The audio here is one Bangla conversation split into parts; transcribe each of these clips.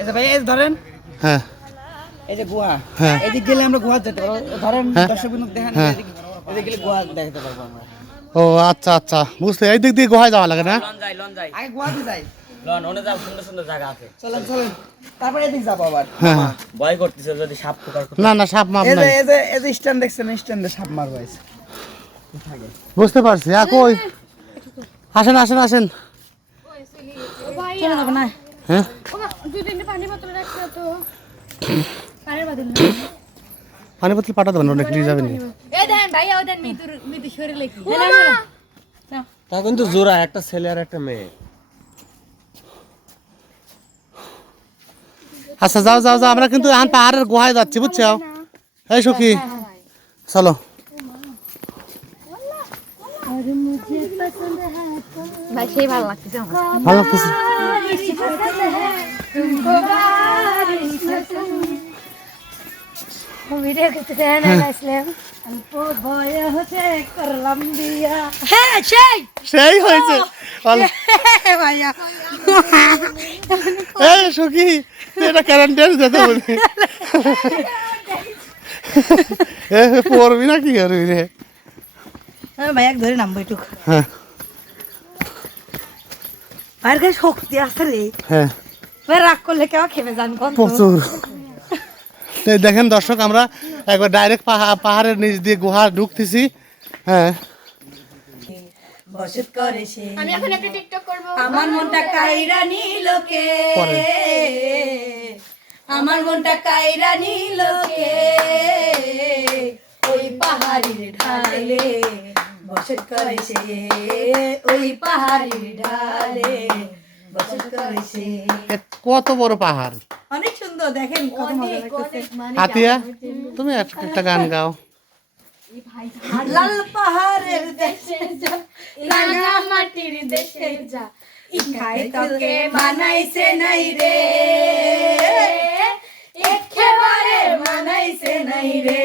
এই যে ভাই এই ধরেন। হ্যাঁ। এই যে গুহা। হ্যাঁ। এদিক গেলে আমরা গুহা যেতে পারব। ধরেন হ্যাঁ। দর্শক বিন্দু দেখেন হ্যাঁ। এদিক এদিক গেলে গুহা দেখতে পারব আমরা। ও আচ্ছা আচ্ছা। বুঝতে এই দিক দিয়ে গুহায় যাওয়া লাগে না? লন যাই লন যাই। আগে গুহাতে যাই। লন ওনে যাও সুন্দর সুন্দর জায়গা আছে। চলেন চলেন। তারপরে এদিক যাব আবার। হ্যাঁ। ভয় করতেছে যদি সাপ পোকার না না সাপ মাপ যে নাই। এই যে এই যে স্ট্যান্ড দেখছেন স্ট্যান্ডে সাপ মার হয়েছে বুঝতে পারছি। আর কই? আসেন আসেন আসেন। চলে যাব না হ্যাঁ। পানি বোতল রাখছে তো পানির বোতল পানি বোতল পাঠা দেবেন অনেক নিয়ে যাবেন। তা কিন্তু জোড়া একটা ছেলে আর একটা মেয়ে। আচ্ছা যাও যাও যাও আমরা কিন্তু এখন পাহাড়ের গুহায় যাচ্ছি বুঝছ? এই সখী চলো। ভাই সেই ভালো লাগতেছে আমার। ভালো লাগতেছে। ভিডিও করতে দেন আসলাম। অল্প বয়সে করলাম বিয়া। হ্যাঁ সেই! সেই হয়েছে। ভালো। ভাইয়া। এই এটা ক্যারেন্টার যেতে বলি। পড়বি না কি করবি রে? ভাইয়া ধরে নামবো একটু। হ্যাঁ। ভাইয়ের কাছে শক্তি আছে রে। হ্যাঁ। ভাই রাগ করলে কেউ খেপে যান প্রচুর। দেখেন দর্শক আমরা একবার ডাইরেক্ট পাহাড়ের নিচ দিয়ে গুহা ঢুকতেছি। হ্যাঁ। বসত করে সে। আমি এখন একটা টিকটক করব। আমার মনটা কাইরা নিলকে। আমার মনটা কাইরা নিলকে ওই পাহাড়ির ঢালে। বসত ওই বসত করে কত বড় পাহাড়। অনেক সুন্দর দেখেন কত হাতিয়া তুমি একটা গান গাও। লাল পাহাড়ের দেশে যা রাঙা মাটির দেশে যা। খাই তোকে মানাইছে নাই রে। একেবারে মানাইছে নাই রে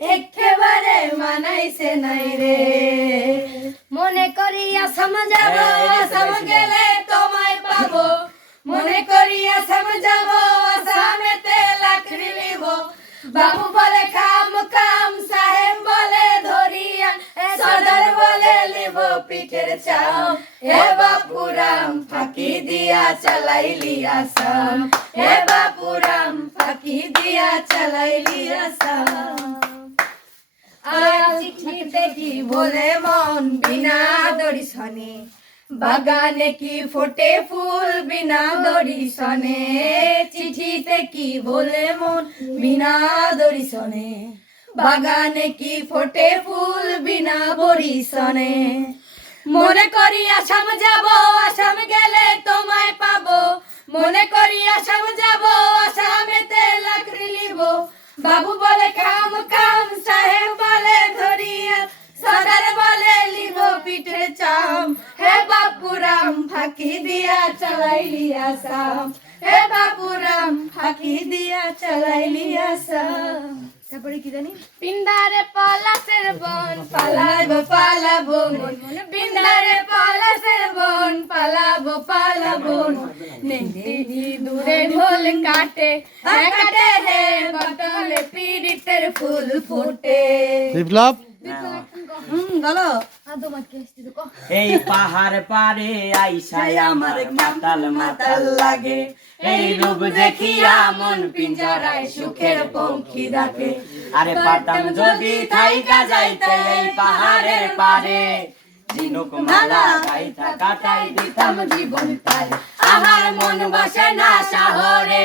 একেবারে মানাইছে নাই রে। মনে করি আসাম যাব আসাম গেলে তোমায় পাবো। মনে করি আসাম যাব আসামেতে লাকড়ি লিব বাবু বলে কাম কাম সাহেব বলে ধরিয়া সদর বলে লিব পিঠের চাও হে বাপুরাম ফাঁকি দিয়া চালাইলি আসাম। হে বাপুরাম ফাঁকি দিয়া চালাইলি আসাম। আর চিঠিতে কি বলে মন বিনা দড়ি সনে বাগানে কি ফোটে ফুল বিনা দড়ি সনে চিঠিতে কি বলে মন বিনা দড়ি সনে বাগানে কি ফোটে ফুল বিনা বড়ি সনে মনে করি আসাম যাব, আসাম গেলে তোমায় পাবো। মনে করি আসাম যাব, আসামেতে লাকড়ি লিব বাবু বলে, কাম কাম, সাহেব সদার বলে লিব পিঠে চাম হে বাপুরাম ফাঁকি দিয়া চালাইলি আসাম হে বাপুরাম ফাঁকি দিয়া চালাইলি আসাম তারপরে কি জানি পিন্দারে পলাশের বন পালাবো পালাবো বিন্দারে পলাশের বন পালাবো পালাবো নেন্দি দূরে ঢোল কাটে কাটে হে বটলে পীড়িতের ফুল ফুটে বিপ্লব এই পাহাড় পারে আইসায় আমার মাতাল মাতাল লাগে এই রূপ দেখিয়া মন পিঞ্জরায় সুখের পঙ্খী ডাকে আরে পারতাম যদি থাইকা যাইতে এই পাহাড়ের পারে ঝিনুক মালা গাইতা কাটাই দিতাম জীবন তাই আমার মন বসে না শহরে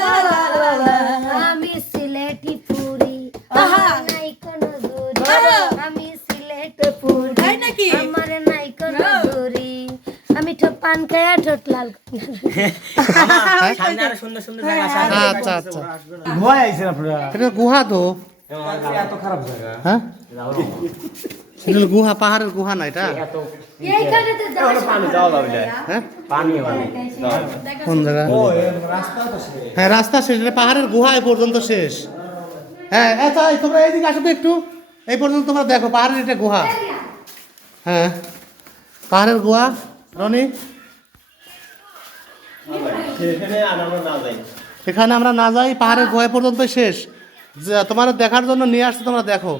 পান খায়া ঠোঁট লাল সামনে আরও সুন্দর সুন্দর জায়গা আছে আচ্ছা আচ্ছা। আইছেন আপনারা? এটা গুহা তো। হ্যাঁ? গুহা পাহাড়ের গুহা না এটা? এইখানে তো যাওয়া হ্যাঁ? পানি কোন জায়গা? হ্যাঁ রাস্তা শেষ এটা পাহাড়ের গুহা এই পর্যন্ত শেষ। হ্যাঁ আচ্ছা তোমরা এইদিকে আসো তো একটু। এই পর্যন্ত তোমরা দেখো পাহাড়ের এটা গুহা। হ্যাঁ। পাহাড়ের গুহা। রনি? এখানে আমরা না যাই পাহাড়ের এই পর্যন্ত শেষ। তোমার দেখার জন্য নিয়ে আসতে তোমরা দেখো।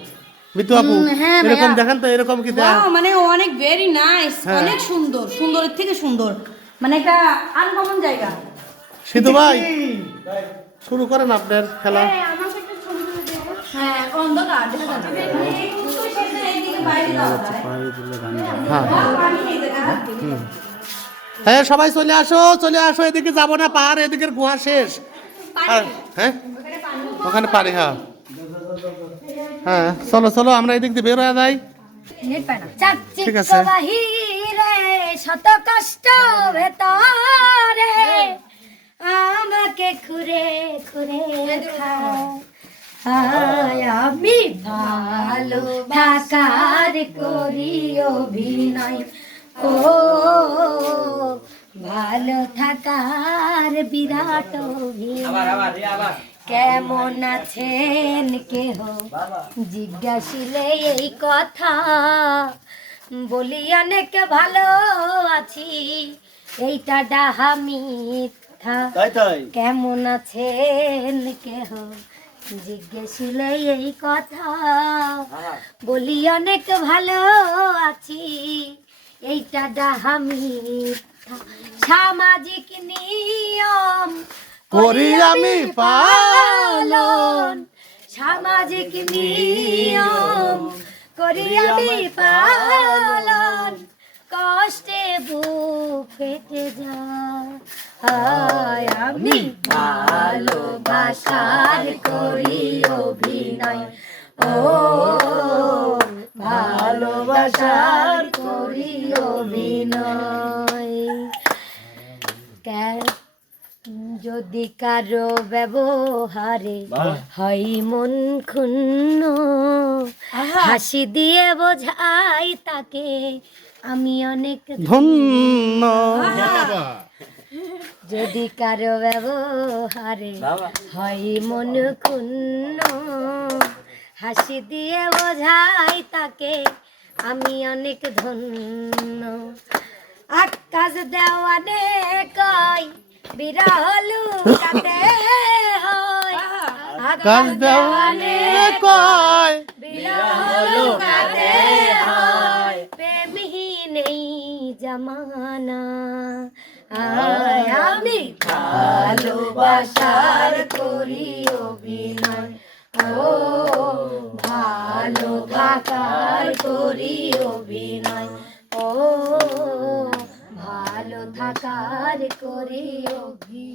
মিতু আপু হ্যাঁ এরকম দেখেন তো এরকম কি মানে অনেক ভেরি নাইস হ্যাঁ। অনেক সুন্দর সুন্দরের থেকে সুন্দর। মানে একটা আনকমন জায়গা। সিধু ভাই শুরু করেন আপনার খেলা। হ্যাঁ অন্ধকার দেখা যাচ্ছে এইদিকে বাইরে যাওয়া যায়। হ্যাঁ। হ্যাঁ সবাই চলে আসো চলে আসো এদিকে যাব না পাহাড় এদিকে গুহা শেষ। আর হ্যাঁ? ওখানে পারি হ্যাঁ। হ্যাঁ চলো চলো আমরা এদিক দিয়ে বের হয়ে যাই ঠিক আছে। শত কষ্ট ভেতরে আমাকে খুরে খুরে খায়। হায় আমি ভালো ঢাকার করি অভিনয়? ও ভালো থাকার বিরাট অভিনয়। কেমন আছেন কেহ? জিজ্ঞাসিলে এই কথা বলি অনেক ভালো আছি। এইটা ডাহা মিথ্যা। কেমন আছেন কেহ? জিজ্ঞাসিলে এই কথা। বলি অনেক ভালো আছি। এইটা ডাহা মিথ্যা। সামাজিক নিয়ম করি আমি পালন। সামাজিক নিয়ম করি আমি পালন। কষ্টে বুক ফেটে যায়। আমি ভালোবাসার করি অভিনয় ও ভালোবাসার করি অভিনয় যদি কারও ব্যবহারে হয় মন ক্ষুণ্ণ হাসি দিয়ে বোঝাই তাকে আমি অনেক ধন্য। যদি কারও ব্যবহারে হয় মন ক্ষুণ্ণ হাসি দিয়ে বোঝাই তাকে আমি অনেক ধন্য। আকাশ দেওয়ানে কয় বিরহলু কাতে হয়। গাছ দেওয়ানে কয় ভালোবাসার করি অভিনয় ও ভালো থাকার করি অভিনয় ও ভালো থাকার করি অভিনয়